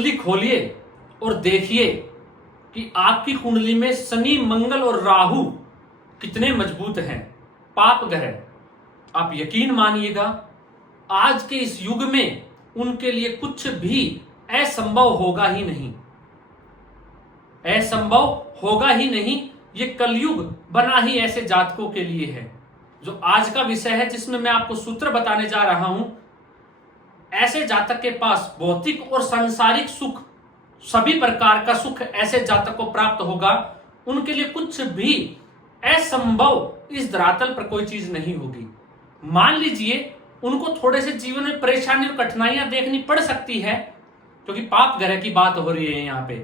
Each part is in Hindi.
कुंडली खोलिए और देखिए कि आपकी कुंडली में शनि, मंगल और राहु कितने मजबूत हैं, पाप ग्रह। आप यकीन मानिएगा, आज के इस युग में उनके लिए कुछ भी असंभव होगा ही नहीं, असंभव होगा ही नहीं। ये कलयुग बना ही ऐसे जातकों के लिए है। जो आज का विषय है, जिसमें मैं आपको सूत्र बताने जा रहा हूं, ऐसे जातक के पास भौतिक और सांसारिक सुख, सभी प्रकार का सुख ऐसे जातक को प्राप्त होगा। उनके लिए कुछ भी असंभव इस धरातल पर कोई चीज नहीं होगी। मान लीजिए उनको थोड़े से जीवन में परेशानी और कठिनाइयां देखनी पड़ सकती है, क्योंकि पाप ग्रह की बात हो रही है यहाँ पे,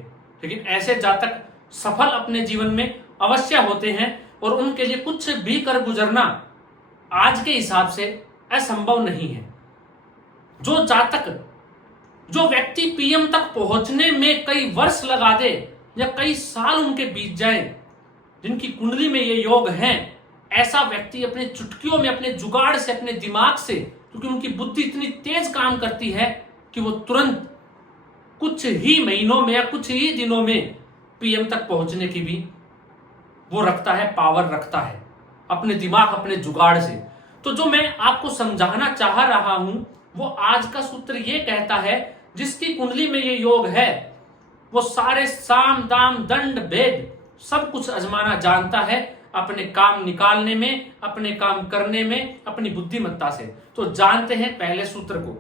लेकिन ऐसे जातक सफल अपने जीवन में अवश्य होते हैं और उनके लिए कुछ भी कर गुजरना आज के हिसाब से असंभव नहीं है। जो जातक, जो व्यक्ति पीएम तक पहुंचने में कई वर्ष लगा दे या कई साल उनके बीत जाए, जिनकी कुंडली में ये योग हैं, ऐसा व्यक्ति अपने चुटकियों में, अपने जुगाड़ से, अपने दिमाग से, क्योंकि उनकी बुद्धि इतनी तेज काम करती है कि वो तुरंत कुछ ही महीनों में या कुछ ही दिनों में पीएम तक पहुंचने की भी वो रखता है, पावर रखता है, अपने दिमाग, अपने जुगाड़ से। तो जो मैं आपको समझाना चाह रहा हूं, वो आज का सूत्र ये कहता है, जिसकी कुंडली में ये योग है, वो सारे साम दाम दंड भेद सब कुछ आजमाना जानता है, अपने काम निकालने में, अपने काम करने में, अपनी बुद्धिमत्ता से। तो जानते हैं पहले सूत्र को।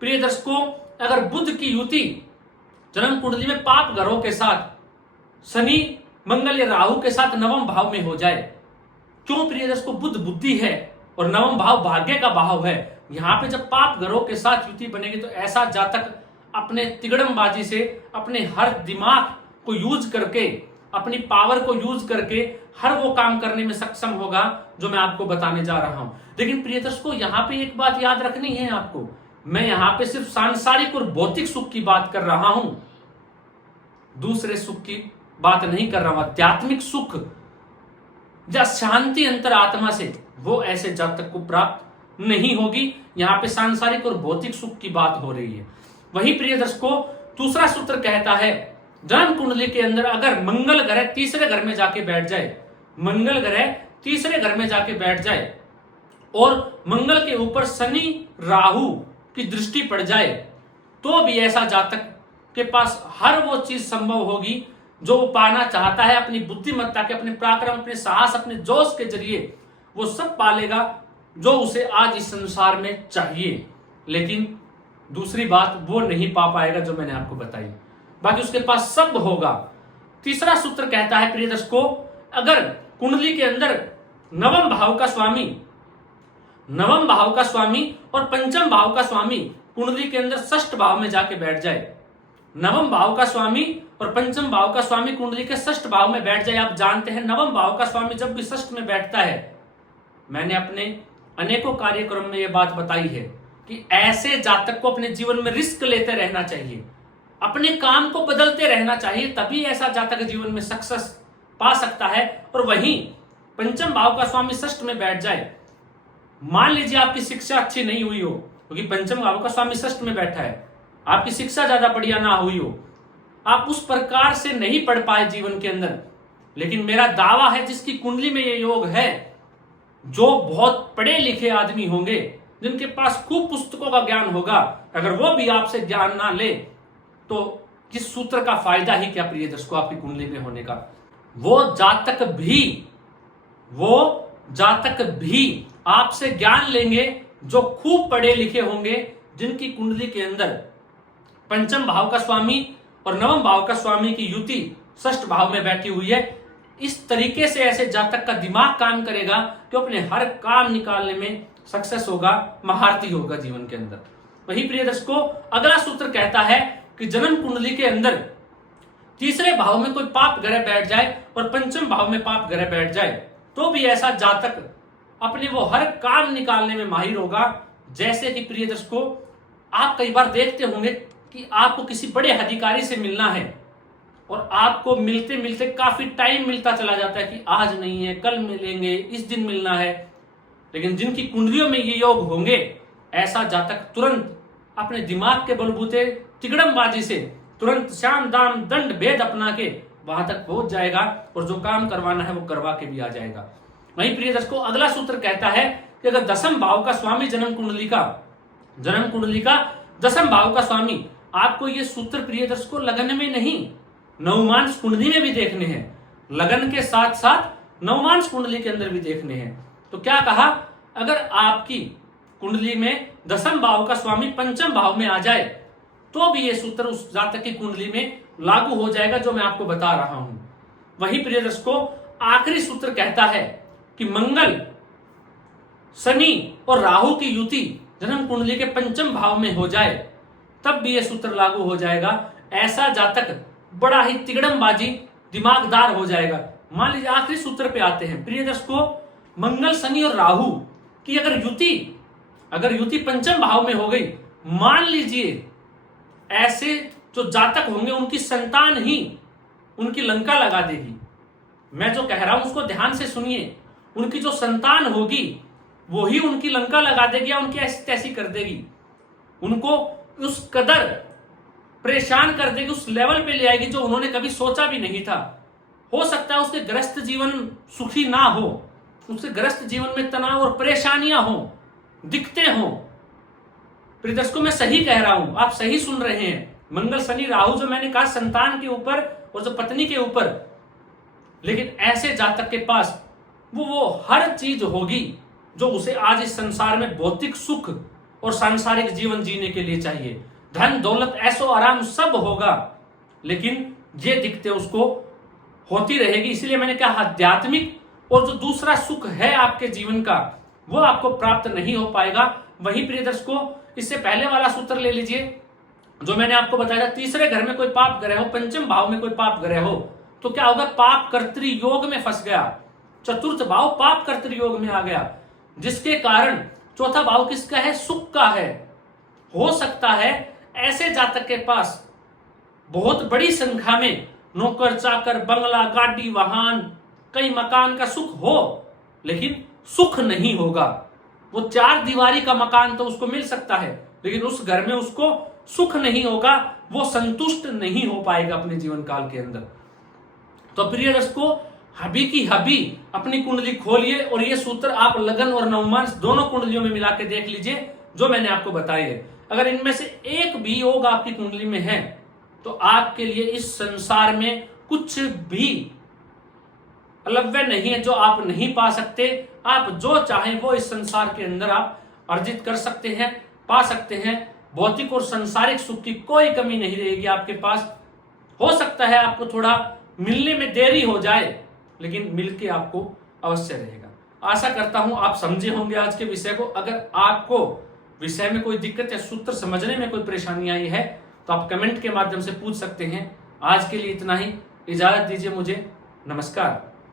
प्रिय दर्शकों, अगर बुध की युति जन्म कुंडली में पाप ग्रहों के साथ, शनि, मंगल या राहु के साथ नवम भाव में हो जाए, क्यों प्रिय दर्शकों, बुध बुद्धि है और नवम भाव भाग्य का भाव है। यहां पे जब पाप ग्रहों के साथ युति बनेगी तो ऐसा जातक अपने तिगड़मबाजी से, अपने हर दिमाग को यूज करके, अपनी पावर को यूज करके हर वो काम करने में सक्षम होगा जो मैं आपको बताने जा रहा हूं। लेकिन प्रिय दर्शकों, यहां पे एक बात याद रखनी है आपको, मैं यहां पे सिर्फ सांसारिक और भौतिक सुख की बात कर रहा हूं, दूसरे सुख की बात नहीं कर रहा हूं। आध्यात्मिक सुख या शांति अंतरात्मा से वो ऐसे जातक को प्राप्त नहीं होगी। यहां पे सांसारिक और भौतिक सुख की बात हो रही है। वही प्रिय दर्शकों, दूसरा सूत्र कहता है, जन्म कुंडली के अंदर अगर मंगल ग्रह तीसरे घर में जाके बैठ जाए, मंगल ग्रह तीसरे घर में जाके बैठ जाए और मंगल के ऊपर शनि राहु की दृष्टि पड़ जाए, तो भी ऐसा जातक के पास हर वो चीज संभव होगी जो वो पाना चाहता है। अपनी बुद्धिमत्ता के, अपने पराक्रम, अपने साहस, अपने जोश के जरिए वो सब पालेगा जो उसे आज इस संसार में चाहिए। लेकिन दूसरी बात, वो नहीं पा पाएगा जो मैंने आपको बताई, बाकी उसके पास सब होगा। तीसरा सूत्र कहता है प्रिय दर्शकों, अगर कुंडली के अंदर नवम भाव का स्वामी, नवम भाव का स्वामी और पंचम भाव का स्वामी कुंडली के अंदर षष्ठ भाव में जाके बैठ जाए, नवम भाव का स्वामी और पंचम भाव का स्वामी कुंडली के षष्ठ भाव में बैठ जाए। आप जानते हैं नवम भाव का स्वामी जब भी षष्ठ में बैठता है, मैंने अपने अनेकों कार्यक्रम में यह बात बताई है कि ऐसे जातक को अपने जीवन में रिस्क लेते रहना चाहिए, अपने काम को बदलते रहना चाहिए, तभी ऐसा जातक जीवन में सक्सेस पा सकता है। और वहीं पंचम भाव का स्वामी षष्ठ में बैठ जाए, मान लीजिए आपकी शिक्षा अच्छी नहीं हुई हो, क्योंकि पंचम भाव का स्वामी षष्ठ में बैठा है, आपकी शिक्षा ज्यादा बढ़िया ना हुई हो, आप उस प्रकार से नहीं पढ़ पाए जीवन के अंदर, लेकिन मेरा दावा है जिसकी कुंडली में ये योग है, जो बहुत पढ़े लिखे आदमी होंगे, जिनके पास खूब पुस्तकों का ज्ञान होगा, अगर वो भी आपसे ज्ञान ना ले तो किस सूत्र का फायदा ही क्या प्रिय दर्शकों आपकी कुंडली में होने का। वो जातक भी आपसे ज्ञान लेंगे जो खूब पढ़े लिखे होंगे, जिनकी कुंडली के अंदर पंचम भाव का स्वामी और नवम भाव का स्वामी की युति षष्ठ भाव में बैठी हुई है। इस तरीके से ऐसे जातक का दिमाग काम करेगा कि अपने हर काम निकालने में सक्सेस होगा, महारथी होगा जीवन के अंदर। वही प्रिय दर्शकों, अगला सूत्र कहता है कि जन्म कुंडली के अंदर तीसरे भाव में कोई पाप ग्रह बैठ जाए और पंचम भाव में पाप ग्रह बैठ जाए, तो भी ऐसा जातक अपने वो हर काम निकालने में माहिर होगा। जैसे कि प्रिय दर्शकों, आप कई बार देखते होंगे कि आपको किसी बड़े अधिकारी से मिलना है और आपको मिलते मिलते काफी टाइम मिलता चला जाता है कि आज नहीं है, कल मिलेंगे, इस दिन मिलना है। लेकिन जिनकी कुंडलियों में ये योग होंगे, ऐसा जातक तुरंत अपने दिमाग के बलबूते तिगड़मबाजी से तुरंत श्याम दाम दंड भेद अपना के वहां तक पहुंच जाएगा और जो काम करवाना है वो करवा के भी आ जाएगा। वहीं प्रिय दर्शकों, अगला सूत्र कहता है कि अगर दसम भाव का स्वामी जन्म कुंडली का दसम भाव का स्वामी, आपको ये सूत्र प्रिय दर्शकों लगन में नहीं, नवमांश कुंडली में भी देखने हैं। लगन के साथ साथ नवमांश कुंडली के अंदर भी देखने हैं। तो क्या कहा, अगर आपकी कुंडली में दसम भाव का स्वामी पंचम भाव में आ जाए तो भी ये सूत्र उस जातक की कुंडली में लागू हो जाएगा, जो मैं आपको बता रहा हूं। वही प्रिय दर्शकों, आखिरी सूत्र कहता है कि मंगल, शनि और राहु की युति जन्म कुंडली के पंचम भाव में हो जाए तब भी यह सूत्र लागू हो जाएगा। ऐसा जातक बड़ा ही तिगड़मबाजी, दिमागदार हो जाएगा। मान लीजिए आखिरी सूत्र पे आते हैं प्रिय दर्शकों, मंगल, शनि और राहु की अगर युति पंचम भाव में हो गई, मान लीजिए ऐसे जो जातक होंगे उनकी संतान ही उनकी लंका लगा देगी। मैं जो कह रहा हूं उसको ध्यान से सुनिए। उनकी जो संतान होगी वो ही उनकी लंका लगा देगी या उनकी ऐसी तैसी कर देगी, उनको उस कदर परेशान कर देगी, उस लेवल पे ले आएगी जो उन्होंने कभी सोचा भी नहीं था। हो सकता है उसके ग्रस्त जीवन सुखी ना हो, उसके ग्रस्त जीवन में तनाव और परेशानियां हो, दिखते हो। प्रिय दर्शकों, मैं सही कह रहा हूं, आप सही सुन रहे हैं। मंगल, शनि, राहु जो मैंने कहा संतान के ऊपर और जो पत्नी के ऊपर, लेकिन ऐसे जातक के पास वो हर चीज होगी जो उसे आज इस संसार में भौतिक सुख और सांसारिक जीवन जीने के लिए चाहिए। धन दौलत ऐशो आराम सब होगा, लेकिन ये दिखते उसको होती रहेगी। इसलिए मैंने कहा आध्यात्मिक और जो दूसरा सुख है आपके जीवन का वो आपको प्राप्त नहीं हो पाएगा। वही प्रिय दर्शकों, इससे पहले वाला सूत्र ले लीजिए जो मैंने आपको बताया, तीसरे घर में कोई पाप ग्रह हो, पंचम भाव में कोई पाप ग्रह हो तो क्या होगा, पाप कर्तृ योग में फंस गया। चतुर्थ भाव पाप कर्तृ योग में आ गया, जिसके कारण चौथा भाव किसका है, सुख का है। हो सकता है ऐसे जातक के पास बहुत बड़ी संख्या में नौकर चाकर, बंगला, गाड़ी, वाहन, कई मकान का सुख हो, लेकिन सुख नहीं होगा। वो चार दीवारी का मकान तो उसको मिल सकता है, लेकिन उस घर में उसको सुख नहीं होगा, वो संतुष्ट नहीं हो पाएगा अपने जीवन काल के अंदर। तो प्रिय दर्शकों, हबी की हबी अपनी कुंडली खोलिए और ये सूत्र आप लगन और नवमांश दोनों कुंडलियों में मिला के देख लीजिए जो मैंने आपको बताई है। अगर इनमें से एक भी योग आपकी कुंडली में है तो आपके लिए इस संसार में कुछ भी अलव्य नहीं है जो आप नहीं पा सकते। आप जो चाहें वो इस संसार के अंदर आप अर्जित कर सकते हैं, पा सकते हैं। भौतिक और संसारिक सुख की कोई कमी नहीं रहेगी आपके पास। हो सकता है आपको थोड़ा मिलने में देरी हो जाए, लेकिन मिलके आपको अवश्य रहेगा। आशा करता हूं आप समझे होंगे आज के विषय को। अगर आपको विषय में कोई दिक्कत या सूत्र समझने में कोई परेशानी आई है तो आप कमेंट के माध्यम से पूछ सकते हैं। आज के लिए इतना ही, इजाजत दीजिए मुझे। नमस्कार।